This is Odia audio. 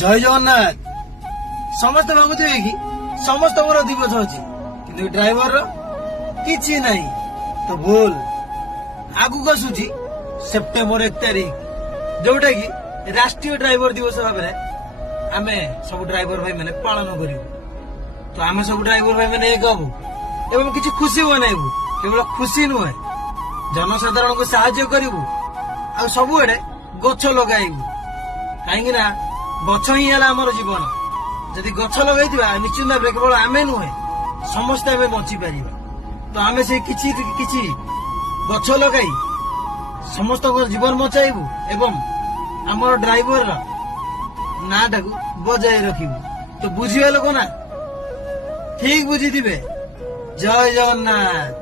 ଜୟ ଜଗନ୍ନାଥ। ସମସ୍ତେ ଭାବୁଥିବେ କି ସମସ୍ତଙ୍କର ଦିବସ ଅଛି କିନ୍ତୁ ଡ୍ରାଇଭର କିଛି ନାହିଁ, ତ ଭୁଲ। ଆଗକୁ ଆସୁଛି ସେପ୍ଟେମ୍ବର 1 ତାରିଖ, ଯୋଉଟା କି ରାଷ୍ଟ୍ରୀୟ ଡ୍ରାଇଭର ଦିବସ ଭାବରେ ଆମେ ସବୁ ଡ୍ରାଇଭର ଭାଇ ମାନେ ପାଳନ କରିବୁ। ତ ଆମେ ସବୁ ଡ୍ରାଇଭର ଭାଇ ମାନେ ଏକ ହବୁ ଏବଂ କିଛି ଖୁସି ବନେଇବୁ। କେବଳ ଖୁସି ନୁହେଁ, ଜନସାଧାରଣଙ୍କୁ ସାହାଯ୍ୟ କରିବୁ ଆଉ ସବୁଆଡେ ଗଛ ଲଗାଇବୁ। କାହିଁକି ନା ଗଛ ହିଁ ହେଲା ଆମର ଜୀବନ। ଯଦି ଗଛ ଲଗାଇଥିବା ନିଶ୍ଚିତ ଭାବରେ କେବଳ ଆମେ ନୁହେଁ, ସମସ୍ତେ ଆମେ ବଞ୍ଚିପାରିବା। ତ ଆମେ ସେ କିଛି କିଛି ଗଛ ଲଗାଇ ସମସ୍ତଙ୍କର ଜୀବନ ବଞ୍ଚାଇବୁ ଏବଂ ଆମର ଡ୍ରାଇଭରର ନାଁଟାକୁ ବଜାୟ ରଖିବୁ। ତ ବୁଝିବା ଲୋକ ନା, ଠିକ ବୁଝିଥିବେ। ଜୟ ଜଗନ୍ନାଥ।